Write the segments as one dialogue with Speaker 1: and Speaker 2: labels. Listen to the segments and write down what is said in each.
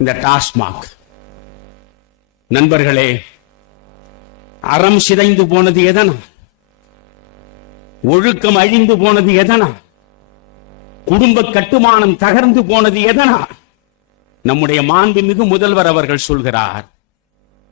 Speaker 1: இந்த டாஸ்மாக். நண்பர்களே அறம் சிதைந்து போனது எதனா? ஒழுக்கம் அழிந்து போனது எதனா? குடும்ப கட்டுமானம் தகர்ந்து போனது எதனா? நம்முடைய மாண்புமிகு முதல்வர் அவர்கள் சொல்கிறார்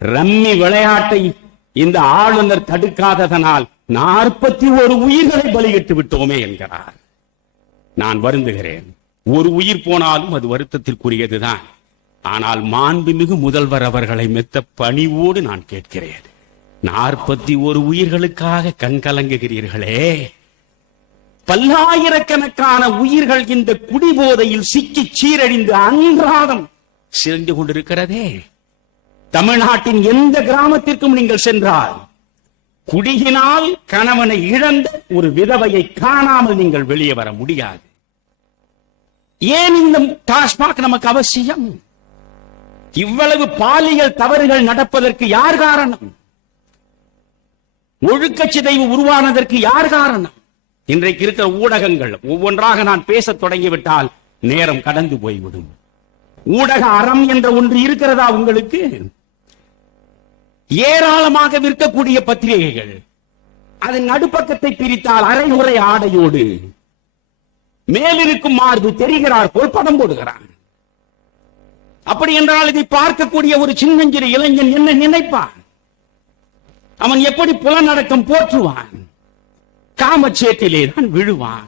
Speaker 1: ரம்மி விளையாட்டை இந்த ஆளுநர் தடுக்காததனால் நாற்பத்தி ஒரு உயிர்களை பலியிட்டு விட்டோமே என்கிறார். நான் வருந்துகிறேன். ஒரு உயிர் போனாலும் அது வருத்தத்திற்குரியதுதான். ஆனால் மாண்புமிகு முதல்வர் அவர்களை மெத்த பணிவோடு நான் கேட்கிறேன். நாற்பத்தி ஒரு உயிர்களுக்காக கண்கலங்குகிறீர்களே பல்லாயிரக்கணக்கான உயிர்கள் இந்த குடிபோதையில் சிக்கி சீரழிந்து அன்றாடம் சிறந்து கொண்டிருக்கிறதே. தமிழ்நாட்டின் எந்த கிராமத்திற்கும் நீங்கள் சென்றால் குடியினால் கணவனை இழந்த ஒரு விதவையை காணாமல் நீங்கள் வெளியே வர முடியாது. ஏன் இந்த டாஸ்மாக் நமக்கு அவசியம்? இவ்வளவு பாலியல் தவறுகள் நடப்பதற்கு யார் காரணம்? ஒழுக்கச் சிதைவு உருவானதற்கு யார் காரணம்? இன்றைக்கு இருக்கிற ஊடகங்கள் ஒவ்வொன்றாக நான் பேசத் தொடங்கிவிட்டால் நேரம் கடந்து போய்விடும். ஊடக அறம் என்ற ஒன்று இருக்கிறதா உங்களுக்கு? ஏராளமாக விற்கக்கூடிய பத்திரிகைகள். அதன் நடுப்பக்கத்தை பிரித்தால் அரைமுறை ஆடையோடு மேலிருக்கும் மார்பு தெரிகிறார் போல் படம் போடுகிறான். அப்படி என்றால் இதை பார்க்கக்கூடிய ஒரு சின்னஞ்சிறு இளைஞன் என்ன நினைப்பான்? அவன் எப்படி புலநடக்கம் போற்றுவான்? காமச்சேட்டிலே தான் விழுவான்.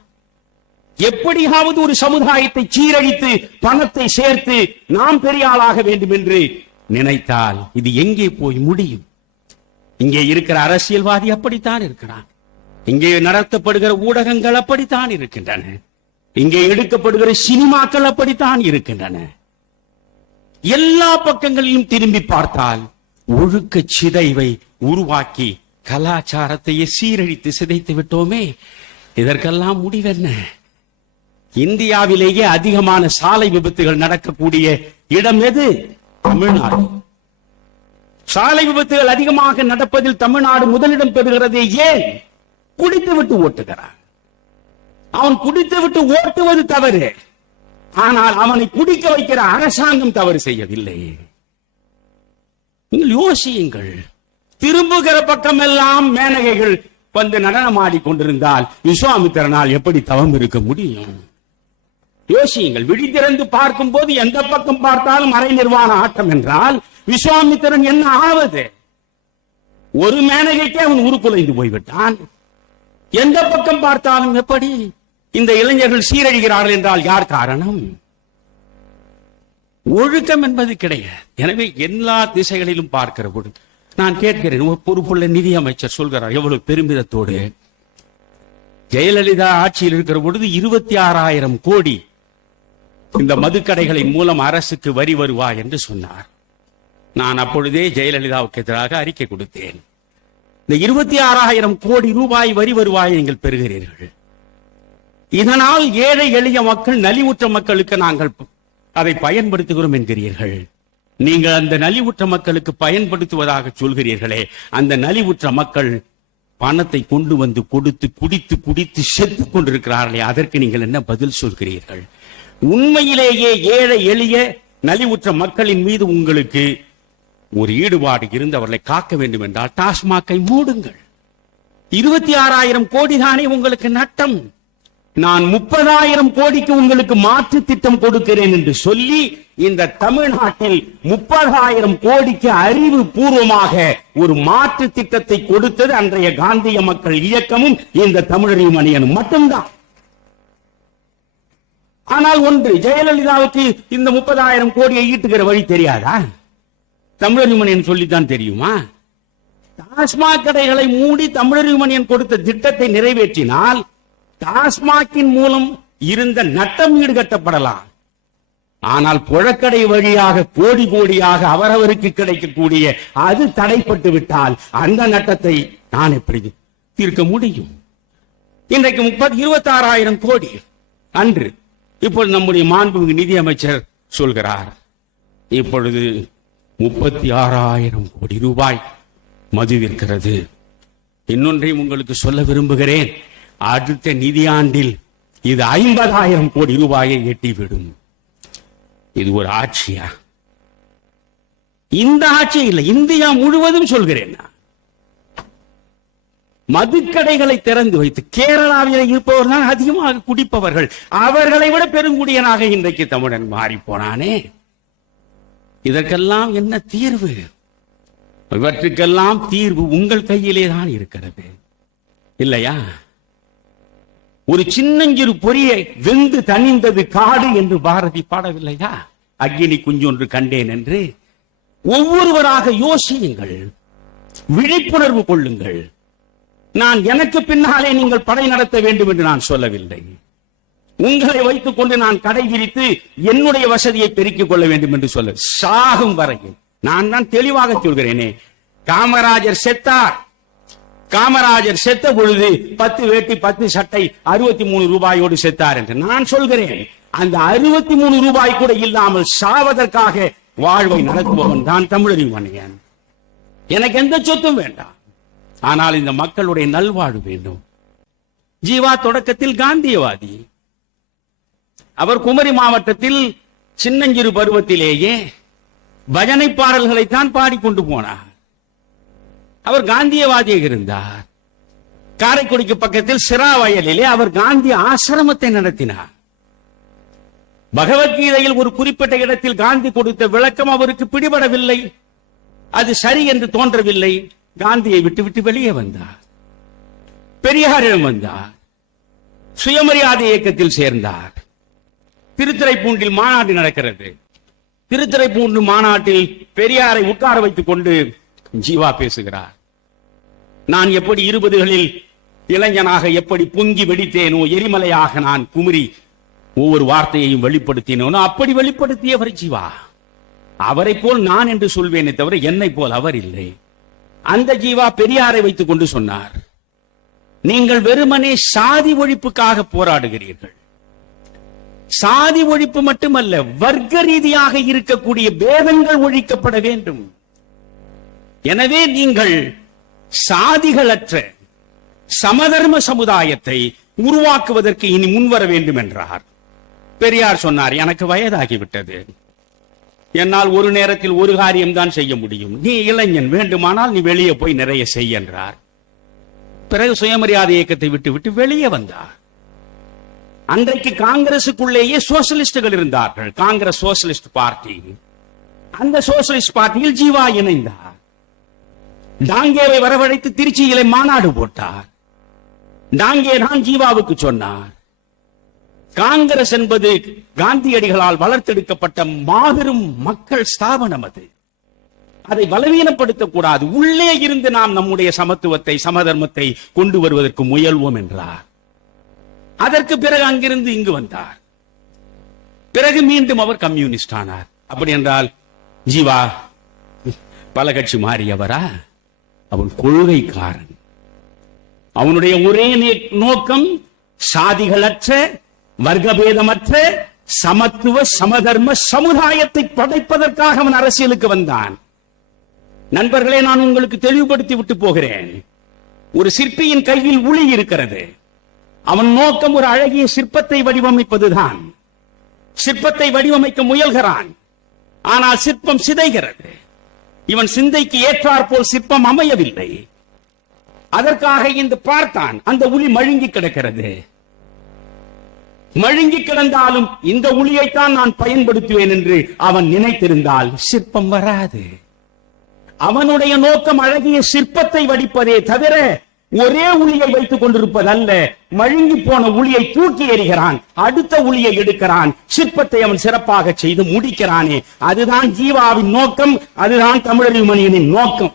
Speaker 1: எப்படியாவது ஒரு சமுதாயத்தை சீரழித்து பணத்தை சேர்த்து நாம் பெரிய ஆளாக வேண்டும் என்று நினைத்தால் இது எங்கே போய் முடியும்? இங்கே இருக்கிற அரசியல்வாதி அப்படித்தான் இருக்கிறான். இங்கே நடத்தப்படுகிற ஊடகங்கள் அப்படித்தான் இருக்கின்றன. இங்கே எடுக்கப்படுகிற சினிமாக்கள் அப்படித்தான் இருக்கின்றன. எல்லா பக்கங்களிலும் திரும்பி பார்த்தால் ஒழுக்க சிதைவை உருவாக்கி கலாச்சாரத்தையே சீரழித்து சிதைத்து விட்டோமே. இதற்கெல்லாம் முடிவென்ன? இந்தியாவிலேயே அதிகமான சாலை விபத்துகள் நடக்கக்கூடிய இடம் எது? தமிழ்நாடு. சாலை விபத்துகள் அதிகமாக நடப்பதில் தமிழ்நாடு முதலிடம் பெறுகிறது ஏன்? குடித்து விட்டு ஓட்டுகிறான். அவன் குடித்து விட்டு ஓட்டுவது தவறு. ஆனால் அவனை குடிக்க வைக்கிற அரசாங்கம் தவறு செய்யவில்லை. நீங்கள் யோசியுங்கள். திரும்புகிற பக்கமெல்லாம் மேனகைகள் வந்து நடனமாடி கொண்டிருந்தால் விஸ்வாமித்திரனால் எப்படி தவம் இருக்க முடியும்? யோசியுங்கள். விழித்திறந்து பார்க்கும் போது எந்த பக்கம் பார்த்தாலும் மறை நிர்வாண ஆட்டம் என்றால் விஸ்வாமித்திரன் என்ன ஆவது? ஒரு மேனகைக்கே அவன் உருக்குலைந்து போய்விட்டான். எந்த பக்கம் பார்த்தாலும் எப்படி? இந்த இளைஞர்கள் சீரழிகிறார்கள் என்றால் யார் காரணம்? ஒழுக்கம் என்பது கிடையாது. எனவே எல்லா திசைகளிலும் பார்க்கிற பொழுது நான் கேட்கிறேன் ஒரு பொறுப்புள்ள நிதி அமைச்சர் சொல்கிறார் எவ்வளவு பெருமிதத்தோடு. ஜெயலலிதா ஆட்சியில் இருக்கிற பொழுது இருபத்தி ஆறாயிரம் கோடி இந்த மதுக்கடைகளின் மூலம் அரசுக்கு வரி வருவா என்று சொன்னார். நான் அப்பொழுதே ஜெயலலிதாவுக்கு எதிராக அறிக்கை கொடுத்தேன். இந்த இருபத்தி ஆறாயிரம் கோடி ரூபாய் வரி வருவாயை நீங்கள் பெறுகிறீர்கள். இதனால் ஏழை எளிய மக்கள் நலிவுற்ற மக்களுக்கு நாங்கள் அதை பயன்படுத்துகிறோம் என்கிறீர்கள். நீங்கள் அந்த நலிவுற்ற மக்களுக்கு பயன்படுத்துவதாக சொல்கிறீர்களே அந்த நலிவுற்ற மக்கள் பணத்தை கொண்டு வந்து கொடுத்து குடித்து குடித்து செத்து கொண்டிருக்கிறார்களே அதற்கு நீங்கள் என்ன பதில் சொல்கிறீர்கள்? உண்மையிலேயே ஏழை எளிய நலிவுற்ற மக்களின் மீது உங்களுக்கு ஒரு ஈடுபாடு இருந்து அவர்களை காக்க வேண்டும் என்றால் டாஸ்மாக்கை மூடுங்கள். இருபத்தி ஆறாயிரம் கோடி தானே உங்களுக்கு நட்டம். நான் முப்பதாயிரம் கோடிக்கு உங்களுக்கு மாற்று திட்டம் கொடுக்கிறேன் என்று சொல்லி இந்த தமிழ்நாட்டில் முப்பதாயிரம் கோடிக்கு அறிவு பூர்வமாக ஒரு மாற்று திட்டத்தை கொடுத்தது அன்றைய காந்திய மக்கள் இயக்கமும் இந்த தமிழறிவு அணியனும் மட்டும்தான். ஆனால் ஒன்று ஜெயலலிதாவுக்கு இந்த முப்பதாயிரம் கோடியை ஈட்டுகிற வழி தெரியாதா? தமிழறிமணியன் சொல்லித்தான் தெரியுமா? டாஸ்மாக் கடைகளை மூடி தமிழறிமணியன் கொடுத்த திட்டத்தை நிறைவேற்றினால் டாஸ்மாக்கின் மூலம் இருந்த நட்டம் ஈடுகட்டப்படலாம். ஆனால் புழக்கடை வழியாக கோடி கோடியாக அவரவருக்கு கிடைக்கக்கூடிய அது தடைப்பட்டு விட்டால் அந்த நட்டத்தை நான் எப்படி தீர்க்க முடியும்? இன்றைக்கு முப்பது இருபத்தி ஆறாயிரம் கோடி. அன்று இப்பொழுது நம்முடைய மாண்புமிகு நிதி அமைச்சர் சொல்கிறார் இப்பொழுது முப்பத்தி ஆறாயிரம் கோடி ரூபாய் மதுவிருக்கிறது இன்னொன்றையும் உங்களுக்கு சொல்ல விரும்புகிறேன். அடுத்த நிதியாண்டில் இது ஐம்பதாயிரம் கோடி ரூபாயை எட்டிவிடும். இது ஒரு ஆட்சியா? இந்த ஆட்சி இல்லை. இந்தியா முழுவதும் சொல்கிறேன் நான். மதுக்கடைகளை திறந்து வைத்து கேரளாவில் இருப்பவர் தான் அதிகமாக குடிப்பவர்கள். அவர்களை விட பெருங்குடியனாக இன்றைக்கு தமிழன் மாறி போனானே இதற்கெல்லாம் என்ன தீர்வு? இவற்றுக்கெல்லாம் தீர்வு உங்கள் கையிலே தான் இருக்கிறது. இல்லையா? ஒரு சின்னஞ்சிறு பொறியை வெந்து தணிந்தது காடு என்று பாரதி பாடவில்லையா? அக்னி குஞ்சொன்று கண்டேன் என்று ஒவ்வொருவராக யோசியுங்கள் விழிப்புணர்வு கொள்ளுங்கள். நான் எனக்கு பின்னாலே நீங்கள் படை நடத்த வேண்டும் என்று நான் சொல்லவில்லை. உங்களை வைத்துக் கொண்டு நான் கடை விரித்து என்னுடைய வசதியை பெருக்கிக் கொள்ள வேண்டும் என்று சொல்ல சாகும் வரையில். நான் தான் தெளிவாக சொல்கிறேனே. காமராஜர் செத்தார். காமராஜர் செத்த பொழுது பத்து வேட்டி பத்து சட்டை அறுபத்தி மூணு ரூபாயோடு செத்தார் என்று நான் சொல்கிறேன். அந்த அறுபத்தி மூணு ரூபாய் கூட இல்லாமல் சாவதற்காக வாழ்வை நடத்துபவன் தான் தமிழறிவனையன் எனக்கு எந்த சொத்தும் வேண்டாம். ஆனால் இந்த மக்களுடைய நல்வாழ்வு வேண்டும். ஜீவா தொடக்கத்தில் காந்தியவாதி. அவர் குமரி மாவட்டத்தில் சின்னஞ்சிறு பருவத்திலேயே பஜனை பாடல்களைத்தான் பாடிக்கொண்டு போனார். அவர் காந்தியவாதியாக இருந்தார். காரைக்குடிக்கு பக்கத்தில் சிரா வயலிலே அவர் காந்தி ஆசிரமத்தை நடத்தினார். பகவத்கீதையில் ஒரு குறிப்பிட்ட இடத்தில் காந்தி கொடுத்த விளக்கம் அவருக்கு பிடிபடவில்லை. அது சரி என்று தோன்றவில்லை. காந்தியை விட்டுவிட்டு வெளியே வந்தார். பெரியாரிடம் வந்தார். சுயமரியாதை இயக்கத்தில் சேர்ந்தார். திருத்துறைப்பூண்டில் மாநாடு நடக்கிறது. திருத்துறைப்பூண்டு மாநாட்டில் பெரியாரை உட்கார வைத்துக் கொண்டு ஜீவா பேசுகிறார். நான் எப்படி இருபதுகளில் இளைஞனாக எப்படி பொங்கி வெடித்தேனோ எரிமலையாக நான் குமரி ஒவ்வொரு வார்த்தையையும் வெளிப்படுத்தினோனோ அப்படி வெளிப்படுத்தியவர் ஜீவா. அவரை போல் நான் என்று சொல்வேனே தவிர என்னை போல் அவர் இல்லை. அந்த ஜீவா பெரியாரை வைத்துக் கொண்டு சொன்னார் நீங்கள் வெறுமனே சாதி ஒழிப்புக்காக போராடுகிறீர்கள். சாதி ஒழிப்பு மட்டுமல்ல வர்க்க ரீதியாக இருக்கக்கூடிய பேதங்கள் ஒழிக்கப்பட வேண்டும். எனவே நீங்கள் சாதிகளற்ற சமதர்ம சமுதாயத்தை உருவாக்குவதற்கு இனி முன்வர வேண்டும் என்றார் பெரியார் சொன்னார் எனக்கு வயதாகிவிட்டது. என்னால் ஒரு நேரத்தில் ஒரு காரியம் தான் செய்ய முடியும். நீ இளைஞன் வேண்டுமானால் நீ வெளியே போய் நிறைய செய் என்றார். பிறகு சுயமரியாதை இயக்கத்தை விட்டு விட்டு வெளியே வந்தார். அன்றைக்கு காங்கிரசுக்குள்ளேயே சோசியலிஸ்டுகள் இருந்தார்கள். Congress Socialist Party. அந்த சோசலிஸ்ட் பார்ட்டியில் ஜீவா இணைந்தார். டாங்கேவை வரவழைத்து திருச்சியிலே மாநாடு போட்டார். டாங்கே தான் ஜீவாவுக்கு சொன்னார். காங்கிரஸ் என்பது காந்தியடிகளால் வளர்த்தெடுக்கப்பட்ட மாபெரும் மக்கள் ஸ்தாபனம் அது. அதை பலவீனப்படுத்தக் கூடாது. உள்ளே இருந்து நாம் நம்முடைய சமத்துவத்தை சமதர்மத்தை கொண்டு வருவதற்கு முயல்வோம் என்றார். அதற்கு பிறகு அங்கிருந்து இங்கு வந்தார். பிறகு மீண்டும் அவர் கம்யூனிஸ்ட் ஆனார். அப்படி என்றால் ஜீவா பல கட்சி மாறியவரா? அவன் கொள்கைக்காரன். அவனுடைய ஒரே நோக்கம் சாதிகளற்ற வர்க்கபேதமற்ற சமத்துவ சமதர்ம சமுதாயத்தை படைப்பதற்காக அவன் அரசியலுக்கு வந்தான். நண்பர்களே நான் உங்களுக்கு தெளிவுபடுத்தி விட்டு போகிறேன். ஒரு சிற்பியின் கையில் உளி இருக்கிறது. அவன் நோக்கம் ஒரு அழகிய சிற்பத்தை வடிவமைப்பதுதான். சிற்பத்தை வடிவமைக்க முயல்கிறான். ஆனால் சிற்பம் சிதைகிறது. இவன் சிந்தைக்கு ஏற்றாற்போல் சிற்பம் அமையவில்லை. அதற்காக இந்த பார்த்தான் அந்த உளி மழுங்கி கிடக்கிறது. மழுங்கி கிடந்தாலும் இந்த உளியைத்தான் நான் பயன்படுத்துவேன் என்று அவன் நினைத்திருந்தால் சிற்பம் வராது. அவனுடைய நோக்கம் அழகிய சிற்பத்தை வடிப்பதே தவிர ஒரே உளியை வைத்துக் கொண்டிருப்பதல்ல மழுங்கி போன உளியை தூக்கி எறிகிறான் அடுத்த உளியை எடுக்கிறான் சிற்பத்தை அவன் சிறப்பாக செய்து முடிக்கிறானே. அதுதான் ஜீவாவின் நோக்கம் அதுதான் தமிழறிவுமணியனின் நோக்கம்.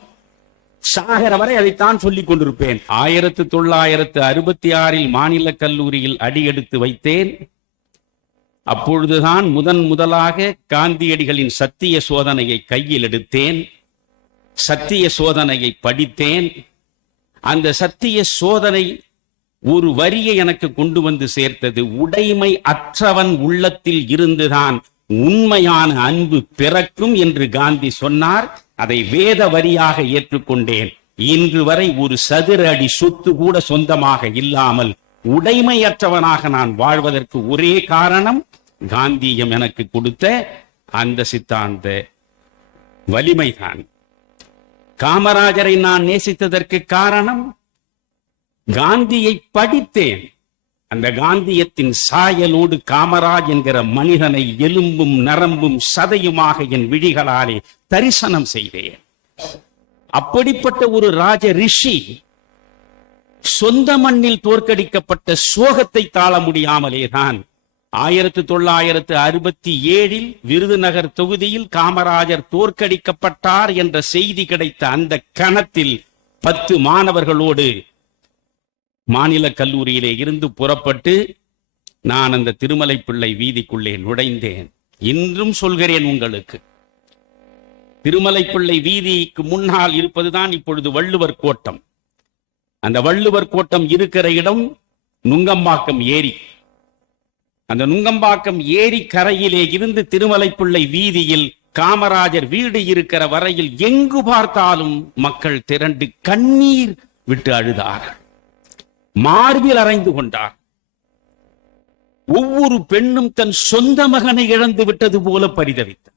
Speaker 1: சாகர வரை அதைத்தான் சொல்லிக் கொண்டிருப்பேன். ஆயிரத்து தொள்ளாயிரத்து அறுபத்தி ஆறில் மாநில கல்லூரியில் அடியெடுத்து வைத்தேன். அப்பொழுதுதான் முதன் முதலாக காந்தியடிகளின் சத்திய சோதனையை கையில் எடுத்தேன். சத்திய சோதனையை படித்தேன். அந்த சத்திய சோதனை ஒரு வரியை எனக்கு கொண்டு வந்து சேர்த்தது. உடைமை அற்றவன் உள்ளத்தில் இருந்துதான் உண்மையான அன்பு பிறக்கும் என்று காந்தி சொன்னார். அதை வேத வரியாக ஏற்றுக்கொண்டேன். இன்று வரை ஒரு சதுர அடி சொத்து கூட சொந்தமாக இல்லாமல் உடைமையற்றவனாக நான் வாழ்வதற்கு ஒரே காரணம் காந்தியம் எனக்கு கொடுத்த அந்த சித்தாந்த வலிமைதான். காமராஜரை நான் நேசித்ததற்கு காரணம் காந்தியை படித்தேன். அந்த காந்தியத்தின் சாயலோடு காமராஜ் என்கிற மனிதனை எலும்பும் நரம்பும் சதையுமாக என் விழிகளாலே தரிசனம் செய்தேன். அப்படிப்பட்ட ஒரு ராஜ ரிஷி சொந்த மண்ணில் தோற்கடிக்கப்பட்ட சோகத்தை தாழ முடியாமலேதான் ஆயிரத்து தொள்ளாயிரத்து அறுபத்தி ஏழில் விருதுநகர் தொகுதியில் காமராஜர் தோற்கடிக்கப்பட்டார் என்ற செய்தி கிடைத்த அந்த கணத்தில் பத்து மாணவர்களோடு மாநில கல்லூரியிலே இருந்து புறப்பட்டு நான் அந்த திருமலை பிள்ளை வீதிக்குள்ளே நுழைந்தேன். இன்றும் சொல்கிறேன் உங்களுக்கு. திருமலை பிள்ளை வீதிக்கு முன்னால் இருப்பதுதான் இப்பொழுது வள்ளுவர் கோட்டம். அந்த வள்ளுவர் கோட்டம் இருக்கிற இடம் நுங்கம்பாக்கம் ஏரி. அந்த நுங்கம்பாக்கம் ஏரி கரையிலே இருந்து திருமலைப்பிள்ளை வீதியில் காமராஜர் வீடு இருக்கிற வரையில் எங்கு பார்த்தாலும் மக்கள் திரண்டு கண்ணீர் விட்டு அழுதார்கள் மார்பில் அறைந்து கொண்டார். ஒவ்வொரு பெண்ணும் தன் சொந்த மகனை இழந்து விட்டது போல பரிதவித்தார்.